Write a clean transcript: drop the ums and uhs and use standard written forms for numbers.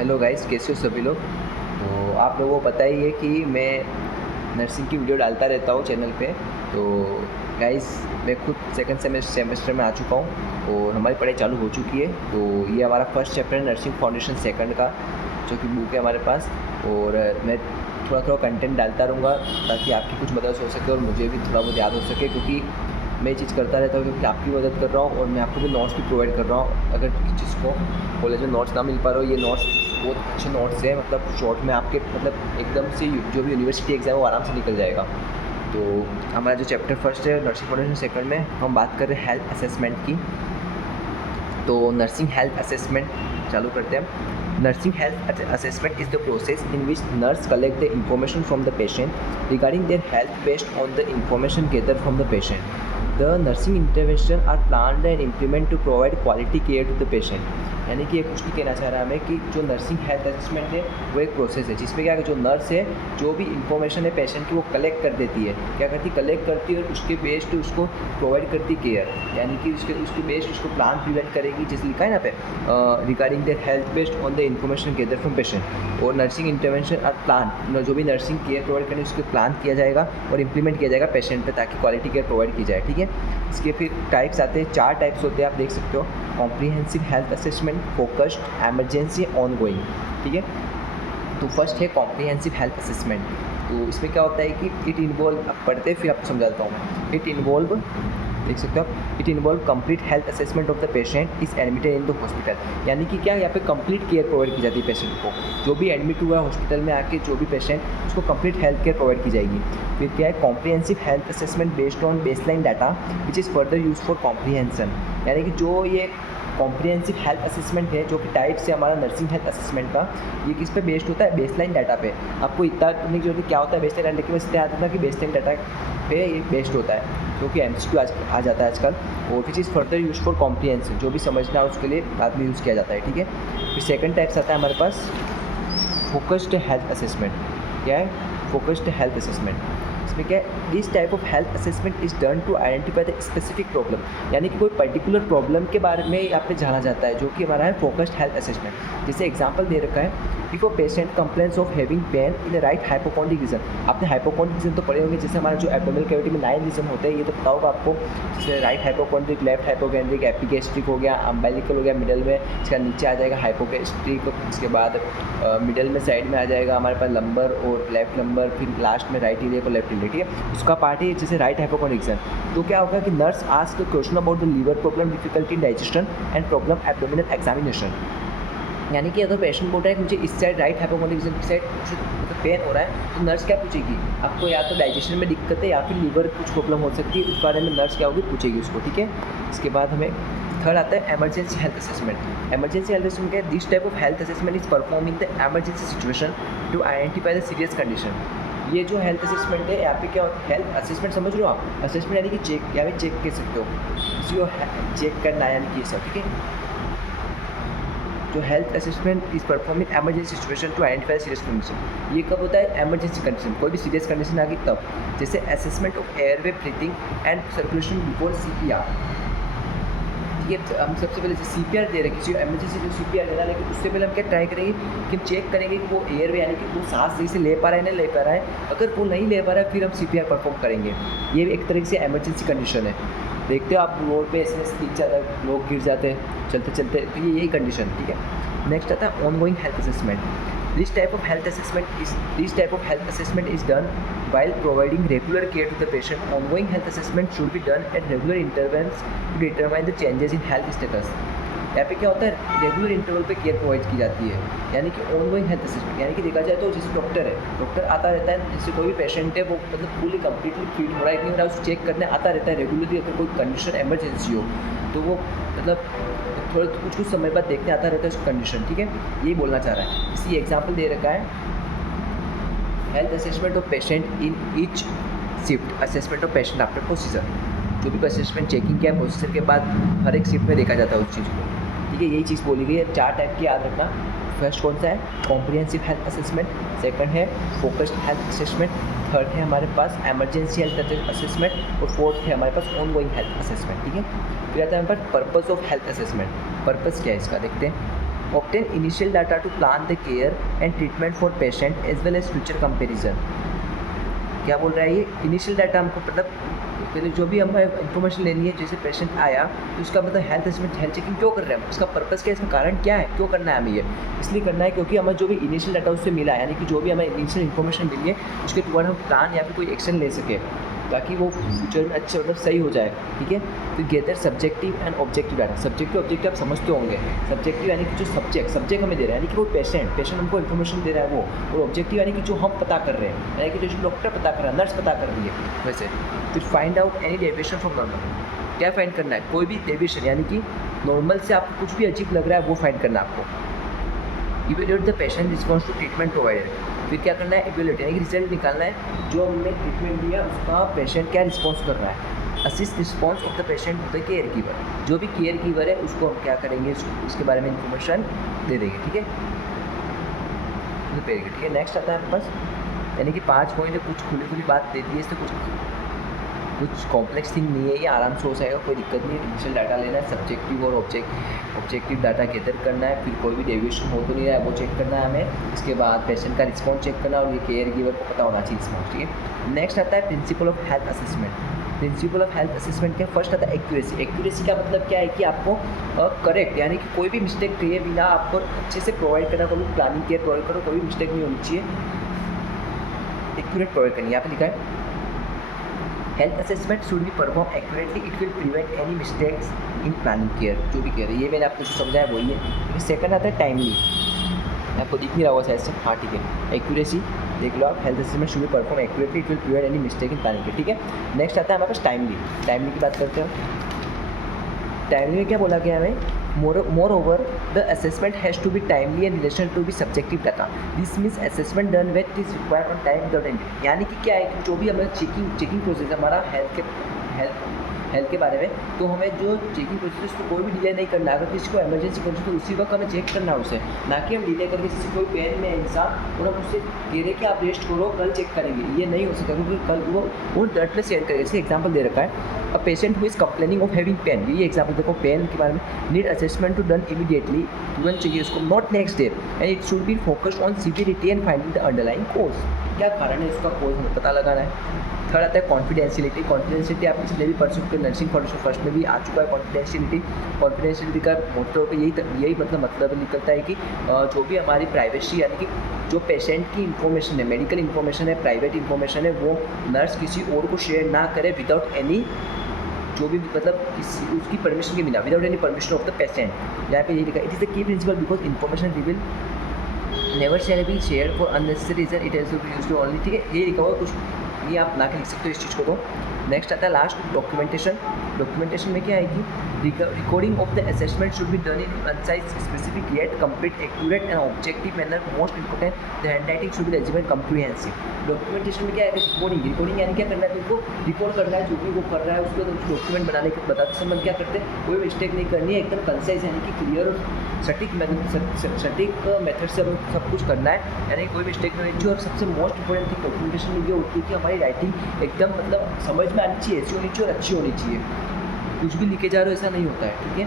Hello guys, कैसे हो सभी लोग। तो आप लोगों को पता ही है कि मैं नर्सिंग की वीडियो डालता रहता हूँ चैनल पे। तो गाइस, मैं खुद सेकंड सेमेस्टर में आ चुका हूँ और हमारी पढ़ाई चालू हो चुकी है। तो ये हमारा फर्स्ट चैप्टर है नर्सिंग फाउंडेशन सेकंड का, जो कि बुक है हमारे पास। और मैं थोड़ा थोड़ा कंटेंट डालता रहूँगा ताकि आपकी कुछ मदद हो सके और मुझे भी थोड़ा बहुत याद हो सके, क्योंकि मैं ये चीज़ करता रहता हूँ क्योंकि आपकी मदद कर रहा हूँ और मैं आपको भी नोट्स भी प्रोवाइड कर रहा हूँ। अगर जिसको कॉलेज में नोट्स ना मिल पा रहा हो, ये नोट्स बहुत अच्छे नोट्स हैं। मतलब शॉर्ट में आपके मतलब एकदम से जो भी यूनिवर्सिटी एग्ज़ाम है वो आराम से निकल जाएगा। तो हमारा जो चैप्टर फर्स्ट है नर्सिंग फाउंडेशन सेकंड में हम बात कर रहे हैं हेल्थ असेसमेंट की। तो नर्सिंग हेल्थ असेसमेंट चालू करते हैं। Nursing health assessment is the process in which nurse collect the information from the patient regarding their health based on the information gathered from the patient. The nursing intervention are planned and implemented to provide quality care to the patient. यानी कि ये कुछ नहीं कहना चाह रहा है हमें कि जो नर्सिंग हेल्थ असेसमेंट है वो एक प्रोसेस है जिसमें क्या है, जो नर्स है जो भी इंफॉर्मेशन है पेशेंट की वो कलेक्ट कर देती है। क्या करती है, कलेक्ट करती है और उसके बेस्ड उसको प्रोवाइड करती केयर। यानी कि उसके बेस्ड उसको प्लान प्रिवेंट करेगी, जैसे लिखा है ना पे regarding their health based on the information gather from patient. और नर्सिंग इंटरवेंशन और प्लान, जो भी नर्सिंग केयर प्रोवाइड करनी उसके प्लान किया जाएगा और इम्प्लीमेंट किया जाएगा पेशेंट पे, ताकि क्वालिटी केयर प्रोवाइड की जाए। ठीक है, इसके फिर टाइप्स आते हैं, 4 टाइप्स होते हैं, आप देख सकते हो। Comprehensive health assessment, focused, emergency, ongoing. ठीक है, तो फर्स्ट है कॉम्प्रिहेंसिव हेल्थ असेसमेंट। तो इसमें क्या होता है कि इट इन्वॉल्व, अब पढ़ते फिर आपको समझाता हूँ मैं। इट इन्वॉल्व, देख सकते हो आप, it involve complete health assessment of the patient is admitted in the hospital. यानी कि क्या, यहाँ पे कंप्लीट केयर प्रोवाइड की जाती है पेशेंट को। जो भी एडमिट हुआ है हॉस्पिटल में आके, जो भी पेशेंट, उसको कंप्लीट हेल्थ केयर प्रोवाइड की जाएगी। फिर क्या है, comprehensive health assessment based on baseline data which is further use for comprehension. यानी कि जो ये कॉम्प्रिहेंसिव हेल्थ असेसमेंट है, जो कि टाइप से हमारा नर्सिंग हेल्थ असेसमेंट का, ये किस पे बेस्ड होता है, बेसलाइन डाटा पे। आपको इतना करने की जरूरत क्या होता है बेसलाइन डाटा, लेकिन बस इतना आता था कि बेसलाइन डाटा पे ये बेस्ड होता है, जो कि एमसीक्यू आ जाता है आजकल। और which is further use for comprehensive, जो भी समझना है उसके लिए बाद में यूज़ किया जाता है। ठीक है, फिर सेकंड टाइप्स आता है हमारे पास फोकस्ड हेल्थ असेसमेंट। क्या है, फोकस्ड हेल्थ असेसमेंट। इसमें क्या है, this type of health assessment is done to identify the specific problem. यानी कि कोई पर्टिकुलर प्रॉब्लम के बारे में यहाँ पे जाना जाता है, जो कि हमारा है फोकस्ड हेल्थ असेसमेंट। जैसे एग्जांपल दे रखा है, if a patient complaints of having pain in the right hypochondriac region. आपने हाइपोकॉन्ड्रिक रीजन तो पढ़े होंगे, जैसे हमारा जो एब्डोमिनल कैविटी में 9 रीजन होते हैं, ये तो पता होगा आपको। जैसे right hypochondriac, left hypochondriac, epigastric हो गया, अम्बिलिकल हो गया मिडल में, इसका नीचे आ जाएगा हाइपोगैस्ट्रिक। इसके बाद मिडल में साइड में आ जाएगा हमारे पास लंबर और लेफ्ट लंबर, फिर लास्ट में राइट इलियक और लेफ्ट इलियक। ठीक है, उसका पार्ट है जैसे राइट हाइपोकॉन्ड्रिक रीजन। तो क्या होगा कि nurse ask question about the liver problem, difficulty in digestion and problem abdominal examination. यानी कि अगर पेशेंट बोल रहा है कि मुझे इस साइड राइट हाइपोकॉन्ड्रिक रीजन की साइड मतलब पेन हो रहा है, तो नर्स क्या पूछेगी आपको, या तो डाइजेशन में दिक्कत है या फिर लीवर कुछ प्रॉब्लम हो सकती है, उस बारे में नर्स क्या होगी, पूछेगी उसको। ठीक है, इसके बाद हमें थर्ड आता है emergency health assessment. Emergency health assessment क्या है, this type of health assessment is perform in the emergency situation to identify the serious condition. ये जो हेल्थ असेसमेंट है, यहाँ पे क्या होता है, हेल्थ असेसमेंट समझ रहे हो आप, असेसमेंट यानी कि चेक, या फिर चेक कह सकते हो, किसी को चेक करना है, यानी कि ये सब। ठीक है, जो health assessment is perform in emergency situation to identify serious condition. ये कब होता है, एमरजेंसी कंडीशन, कोई भी सीरियस कंडीशन आ गई तब। जैसे assessment of airway, breathing and circulation before CPR. ये हम सबसे पहले सीपीआर दे रहे हैं किसी एमरजेंसी, जो सीपीआर देना, लेकिन उससे पहले हम क्या ट्राई करेंगे कि हम चेक करेंगे कि वो एयरवे यानी कि वो सांस सही से ले पा रहा है, नहीं ले पा रहा है। अगर वो नहीं ले पा रहा है फिर हम सीपीआर परफॉर्म करेंगे। ये भी एक तरीके से एमरजेंसी कंडीशन है। देखते हो आप रोड पे ऐसे दिख जाता है, लोग गिर जाते हैं चलते चलते, तो ये यही कंडीशन। ठीक है, नेक्स्ट आता है ongoing health assessment. This type of health assessment is done while providing regular care to the patient. Ongoing health assessment should be done at regular intervals to determine the changes in health status. यहाँ पे क्या होता है, regular interval पे care provide की जाती है। यानी कि ऑनगोइंग हेल्थ असेसमेंट, यानी कि देखा जाए तो जैसे डॉक्टर है, डॉक्टर आता रहता है, जैसे कोई भी पेशेंट है वो मतलब फुली कंप्लीटली फिट हो रहा है कि नहीं हो रहा है, उसको चेक करने आता रहता है रेगुलरली। अगर कोई कंडीशन एमरजेंसी हो तो वो मतलब थोड़ा कुछ समय बाद देखने आता रहता है उसकी कंडीशन। ठीक है, यही बोलना चाह रहा है। इसी एग्जाम्पल दे रखा है, health assessment of patient in each shift, assessment of patient after procedure. जो भी असेसमेंट चेकिंग किया प्रोसीजर के बाद हर एक शिफ्ट में देखा जाता है उस चीज़ को। ठीक है, यही चीज़ बोली गई है। 4 टाइप की याद रखना। फर्स्ट कौन सा है, कॉम्प्रिहेंसिव हेल्थ असेसमेंट। सेकंड है फोकस्ड हेल्थ असेसमेंट। थर्ड है हमारे पास एमरजेंसी हेल्थ असेसमेंट। और फोर्थ है हमारे पास ऑनगोइंग हेल्थ असेसमेंट। ठीक है, फिर आता है हमारे पास purpose of health assessment. Purpose क्या है इसका देखते हैं। Obtain initial data to plan the care and treatment for patient as well as future comparison. क्या बोल रहा है ये? इनिशियल डाटा हमको मतलब पहले जो भी हमें इन्फॉर्मेशन लेनी है, जैसे पेशेंट आया तो उसका मतलब हेल्थ असेसमेंट, हेल्थ चेकिंग क्यों कर रहे हैं, उसका पर्पस क्या है, इसका कारण क्या है, क्यों करना है हमें ये? इसलिए करना है क्योंकि हमें जो भी इनिशियल डाटा उससे मिला है, यानी कि जो भी हमें इनिशियल इन्फॉर्मेशन मिली है उसके टुवर्ड हम प्लान या फिर कोई एक्शन ले सके ताकि वो फ्यूचर में अच्छे मतलब सही हो जाए। ठीक है, तो gather subjective and objective data. Subjective objective आप समझते होंगे। सब्जेक्टिव यानी कि जो सब्जेक्ट हमें दे रहा है, यानी कि वो पेशेंट हमको इन्फॉर्मेशन दे रहा है वो, और ऑब्जेक्टिव यानी कि जो हम पता कर रहे हैं, यानी कि जो डॉक्टर पता कर रहा है, नर्स पता कर रही है। वैसे फिर find out any deviation from normal. क्या फाइंड करना है? कोई भी डेविएशन, यानी कि नॉर्मल से आपको कुछ भी अजीब लग रहा है वो फाइंड करना है आपको। Evaluate the patient response to treatment provided. फिर क्या करना है? इवेल्युएट यानी कि रिजल्ट निकालना है, जो हमने ट्रीटमेंट दिया उसका पेशेंट क्या रिस्पॉन्स कर रहा है। Assist response of the patient the care giver. जो भी केयर गिवर है उसको हम क्या करेंगे, उसके बारे में इन्फॉर्मेशन दे देंगे। ठीक है, ठीक है। नेक्स्ट आता है आपके पास, यानी कि 5 पॉइंट है, कुछ खुली खुली बात दे दी है, इससे कुछ कॉम्प्लेक्स थिंग नहीं है, ये आराम से हो जाएगा, कोई दिक्कत नहीं है। इनिशियल डाटा लेना है, सब्जेक्टिव और ऑब्जेक्टिव डाटा गैदर करना है, फिर कोई भी डेविएशन हो तो नहीं रहा है वो चेक करना है हमें। इसके बाद पेशेंट का रिस्पॉन्स चेक करना, और ये केयर गिवर को पता होना चाहिए रिस्पॉन्स। ठीक है, नेक्स्ट आता है principle of health assessment. Principle of health assessment क्या? फर्स्ट आता है एक्यूरेसी। एक्यूरेसी का मतलब क्या है कि आपको करेक्ट, यानी कि कोई भी मिस्टेक किए बिना आपको अच्छे से प्रोवाइड करना, कोई प्लानिंग केयर प्रोवाइड करो, कोई भी मिस्टेक नहीं होनी चाहिए, एक्यूरेट प्रोवाइड करनी है। यहाँ पे लिखा है health assessment should be perform accurately, it will prevent any mistakes in planning care. जो भी केयर है, ये मैंने आपको जो समझाया वही है। फिर सेकंड आता है टाइमली, आपको दिख नहीं रहा होगा शायद से, हाँ ठीक है। एक्यूरेसी देख लो आप, health assessment should be perform accurately, it will prevent any mistake in planning care. ठीक है, नेक्स्ट आता है हमारे पास टाइमली की बात करते हैं। टाइमली में क्या बोला गया हमें? Moreover, the assessment has to be timely and relation to be subjective data. This means assessment done when it is required on time without any. यानी कि क्या है कि जो भी हमें चेकिंग प्रोसेस हमारा हेल्थ के बारे में, तो हमें जो चेकिंग प्रोसेस को कोई भी डिले नहीं करना है। अगर किसी को इमरजेंसी पहुंचे तो उसी वक्त हमें चेक करना है उसे, ना कि हम डिले करके किसी कोई पेन में इंसान और हम उससे कह रहे कि आप रेस्ट करो कल चेक करेंगे, ये नहीं हो सकता क्योंकि कल वो दर्द में शेयर करेगा। जैसे एग्जाम्पल दे रखा है, a patient who is complaining of having pain, ये एग्जाम्पल देखो, पेन के बारे में, need assessment to done immediately, तुरंत चाहिए उसको, not next day, and it should be focused on severity and finding the underlying cause. क्या कारण है उसका, कोज हमें पता लगाना है। थर्ड आता है कॉन्फिडेंशियलिटी आप पिछले भी परसों के नर्सिंग फर्स्ट में भी आ चुका है। कॉन्फिडेंशियलिटी का मोस्टली यही मतलब निकलता है कि जो भी हमारी प्राइवेसी, यानी कि जो पेशेंट की इन्फॉर्मेशन है, मेडिकल इन्फॉर्मेशन है, प्राइवेट इन्फॉर्मेशन है, वो नर्स किसी और को शेयर ना करे विदाउट एनी, जो भी मतलब उसकी परमिशन के बिना, without any permission of the patient. यहाँ पे यही लिखा, it is the key principle because information reveal never share be share for unnecessary reason, it has to be used only. ठीक है, ये लिखा हुआ, कुछ ये आप ना के लिख सकते हो इस चीज़ को। तो नेक्स्ट आता है लास्ट डॉक्यूमेंटेशन में क्या है कि recording of the assessment should be done in concise, specific yet complete, accurate and objective manner. Most important, the handwriting should be legible, comprehensive. Documentation में क्या है? रिकॉर्डिंग यानी क्या करना है, तुमको रिकॉर्ड करना है जो भी वो कर रहा है उसको डॉक्यूमेंट बनाने के बताते समय क्या करते हैं, कोई मिस्टेक नहीं करनी है, एकदम कंसाइज यानी कि क्लियर और सटीक मेथड से हमें सब कुछ करना है, यानी कोई मिस्टेक नहीं होनी चाहिए। और सबसे मोस्ट इंपॉर्टेंट थिंग डॉक्यूमेंटेशन में ये होती है कि हमारी राइटिंग एकदम मतलब समझ में आनी चाहिए, ऐसी होनी चाहिए और अच्छी होनी चाहिए। कुछ भी लिखे जा रहे हो ऐसा नहीं होता है। ठीक है,